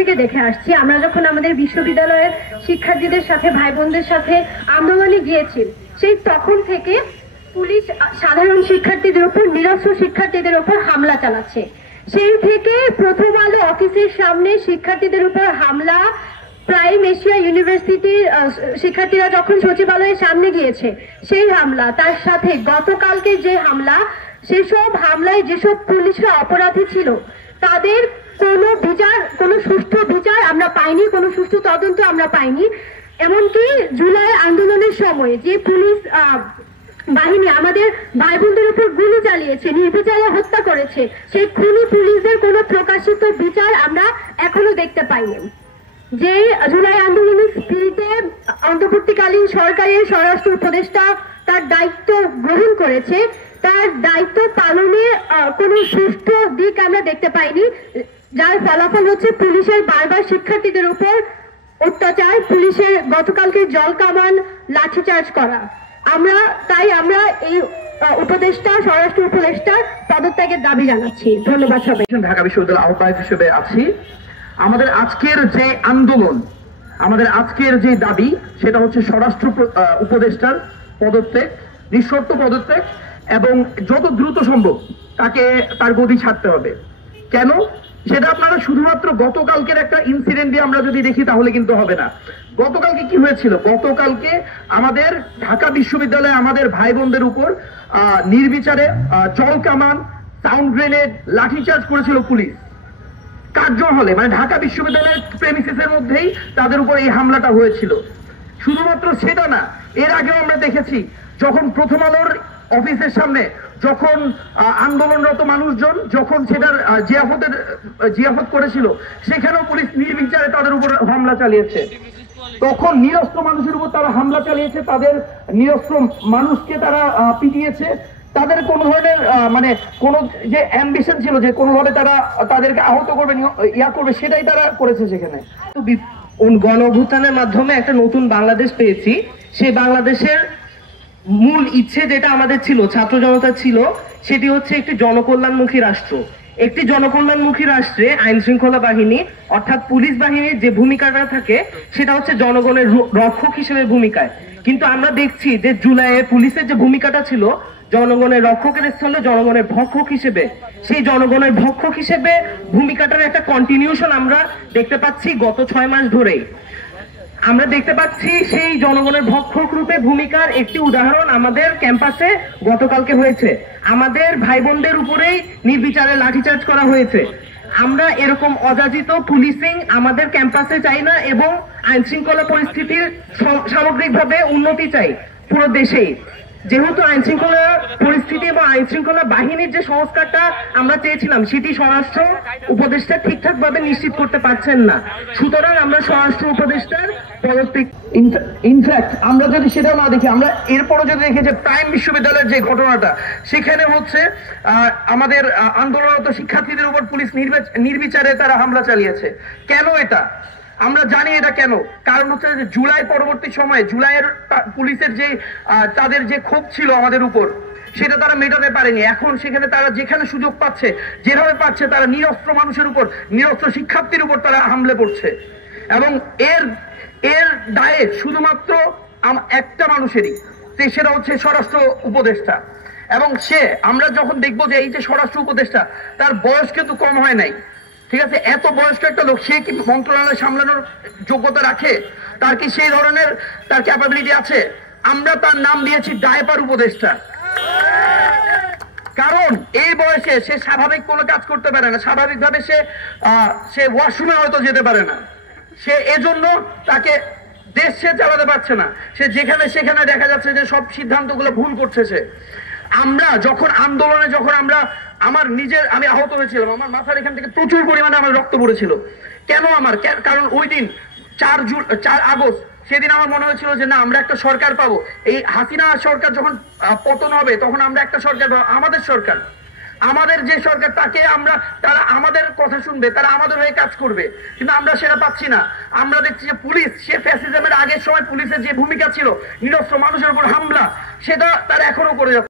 থেকে দেখে আসছি। আমরা যখন আমাদের বিশ্ববিদ্যালয়ের শিক্ষার্থীদের সাথে ভাই বোনদের সাথে আন্দোলনে গিয়েছি, সেই তখন থেকে পুলিশ সাধারণ শিক্ষার্থীদের উপর, নিরস্ত্র শিক্ষার্থীদের উপর হামলা চালাচ্ছে। সেই থেকে প্রথম আলো অফিসের সামনে শিক্ষার্থীদের উপর হামলা, প্রাইম এশিয়া ইউনিভার্সিটির শিক্ষার্থীরা যখন সচিবালয়ের সামনে গিয়েছে সেই হামলা, তার সাথে গতকালকে যে হামলা, সেসব হামলায় যেসব পুলিশরা অপরাধী ছিল তাদের কোনো সুষ্ঠু বিচার আমরা পাইনি, কোনো সুষ্ঠু তদন্ত আমরা পাইনি। এমনকি জুলাই আন্দোলনের সময় যে পুলিশ বাহিনী আমাদের ভাই বোনদের উপর গুলি চালিয়েছে, নির্বিচারে হত্যা করেছে, সেই খুনি পুলিশদের কোনো প্রকাশিত বিচার আমরা এখনো দেখতে পাইনি। যে জুলাই আন্দোলনের স্পিরিটে অন্তর্বর্তীকালীন সরকারের স্বরাষ্ট্র উপদেষ্টা তার দায়িত্ব গ্রহণ করেছে, তার দায়িত্ব পালনে কোনো সুষ্ঠু দিক আমরা দেখতে পাইনি, যার ফলাফল হচ্ছে পুলিশের বারবার শিক্ষার্থীদের উপর অত্যাচার, পুলিশের গতকালকে জল কামান লাঠিচার্জ করা। আমরা এই উপদেষ্টা, স্বরাষ্ট্র উপদেষ্টার পদত্যাগের দাবি জানাচ্ছি। ধন্যবাদ সবাই। ঢাকা বিশ্ববিদ্যালয় আহ্বায়ক হিসেবে আছি। আমাদের আজকের যে আন্দোলন, আমাদের আজকের যে দাবি, সেটা হচ্ছে স্বরাষ্ট্র উপদেষ্টার পদত্যাগ, নিঃশর্ত পদত্যাগ, এবং যত দ্রুত সম্ভব তাকে তার গদি ছাড়তে হবে। কেন সেটা আপনারা শুধুমাত্র গতকালকের একটা ইনসিডেন্ট দিয়ে আমরা যদি দেখি তাহলে কিন্তু হবে না। গতকালকে কি হয়েছিল? গতকালকে আমাদের ঢাকা বিশ্ববিদ্যালয়ে আমাদের ভাই বোনদের উপর নির্বিচারে জল কামান, সাউন্ড গ্রেনেড, লাঠিচার্জ করেছিল পুলিশ কার্য হলে, মানে ঢাকা বিশ্ববিদ্যালয়ের প্রেমিসিসের মধ্যেই তাদের উপর এই হামলাটা হয়েছিল। শুধুমাত্র সেটা না, এর আগেও আমরা দেখেছি যখন প্রথম আলোর অফিসের সামনে যখন আন্দোলনরত মানুষজন যখন সেটার জিয়াফত করেছিল, সেখানেও পুলিশ নির্বিচারে তাদের উপর হামলা চালিয়েছে। তখন নিরস্ত্র মানুষের উপর তারা হামলা চালিয়েছে, তাদের নিরস্ত্র মানুষকে তারা পিটিয়েছে। তাদের কোন ধরনের মানে কোন যে অ্যাম্বিশন ছিল যে কোনোভাবে তারা তাদেরকে আহত করবে, করবে, সেটাই তারা করেছে। সেখানে গণ অভ্যুত্থানের মাধ্যমে একটা নতুন বাংলাদেশ পেয়েছি। সেই বাংলাদেশের মূল ইচ্ছে যেটা আমাদের ছিল, ছাত্র জনতা ছিল, সেটি হচ্ছে একটি জনকল্যাণমুখী রাষ্ট্র। একটি জনকল্যাণমুখী রাষ্ট্রে আইন শৃঙ্খলা বাহিনী অর্থাৎ পুলিশ বাহিনীর যে ভূমিকাটা থাকে সেটা হচ্ছে জনগণের রক্ষক হিসেবে ভূমিকায়। কিন্তু আমরা দেখছি যে জুলাইয়ে পুলিশের যে ভূমিকাটা ছিল জনগণের রক্ষকের স্থলে জনগণের ভক্ষক হিসেবে, সেই জনগণের ভক্ষক হিসেবে ভূমিকাটার একটা কন্টিনিউশন আমরা দেখতে পাচ্ছি গত 6 মাস ধরেই। আমরা দেখতে পাচ্ছি সেই জনগণের ভক্ষক রূপে ভূমিকার একটি উদাহরণ আমাদের ক্যাম্পাসে গতকালকে হয়েছে। আমাদের ভাই বোনদের উপরেই নির্বিচারে লাঠিচার্জ করা হয়েছে। আমরা এরকম অযাচিত পুলিশিং আমাদের ক্যাম্পাসে চাই না, এবং আইন শৃঙ্খলা পরিস্থিতির সামগ্রিকভাবে উন্নতি চাই পুরো দেশেই। যেহেতু আইন শৃঙ্খলা পরিস্থিতি এবং আইন শৃঙ্খলা বাহিনীর যে সংস্কারটা আমরা চেয়েছিলাম সেটি স্বরাষ্ট্র উপদেষ্টা ঠিকঠাক ভাবে নিশ্চিত করতে পারছেন না, সুতরাং আমরা স্বরাষ্ট্র উপদেষ্টার পদত্যাগ। ইনফ্যাক্ট আমরা যদি সেটা না দেখি, আমরা এরপরও যদি দেখি যে প্রাইম বিশ্ববিদ্যালয়ের যে ঘটনাটা, সেখানে হচ্ছে আমাদের আন্দোলনরত শিক্ষার্থীদের উপর পুলিশ নির্বিচারে তারা হামলা চালিয়েছে। কেন এটা? আমরা জানি এটা কেন। কারণ হচ্ছে যে জুলাই পরবর্তী সময়ে জুলাইয়ের পুলিশের যে তাদের যে ক্ষোভ ছিল আমাদের উপর, সেটা তারা মেটাতে পারেনি। এখন সেখানে তারা যেখানে সুযোগ পাচ্ছে, যেভাবে পাচ্ছে, তারা নিরস্ত্র মানুষের উপর, নিরস্ত্র শিক্ষার্থীর উপর তারা হামলে পড়ছে। এবং এর দায়ে শুধুমাত্র একটা মানুষেরই, সেটা হচ্ছে স্বরাষ্ট্র উপদেষ্টা। এবং আমরা যখন দেখবো যে এই যে স্বরাষ্ট্র উপদেষ্টা, তার বয়স কিন্তু কম হয় নাই, ঠিক আছে? এত বয়স্ক একটা লোক, সে কি মন্ত্রণালয় সামলানোর যোগ্যতা রাখে? তার কি সেই ধরনের তার ক্যাপাবিলিটি আছে? আমরা তার নাম দিয়েছি ডায়পার উপদেষ্টা। কারণ এই বয়সে সে স্বাভাবিক কোনো কাজ করতে পারে না, স্বাভাবিকভাবে সে ওয়াশরুমে হয়তো যেতে পারে না। সে এজন্য তাকে দেশ সে চালাতে পারছে না। সে যেখানে সেখানে দেখা যাচ্ছে যে সব সিদ্ধান্তগুলো ভুল করছে সে। আমরা যখন আন্দোলনে আমি আহত হয়েছিলাম, আমার মাথার এখান থেকে প্রচুর পরিমাণে আমার রক্ত পড়েছিল। কেন? কারণ ওই দিন 4 আগস্ট, সেদিন আমার মনে হয়েছিল যে না, আমরা একটা সরকার পাবো। এই হাসিনা সরকার যখন পতন হবে তখন আমরা একটা সরকার পাবো, আমাদের সরকার, আমাদের যে সরকার, তারা আমাদের কথা শুনবে, তারা আমাদের হয়ে কাজ করবে। কিন্তু আমরা সেটা পাচ্ছি না। আমরা দেখছি যে পুলিশ, সে ফ্যাসিজমের আগের সময় পুলিশের যে ভূমিকা ছিল নিরস্ত্র মানুষের উপর হামলা, সেটা তারা এখনো করে যাচ্ছে।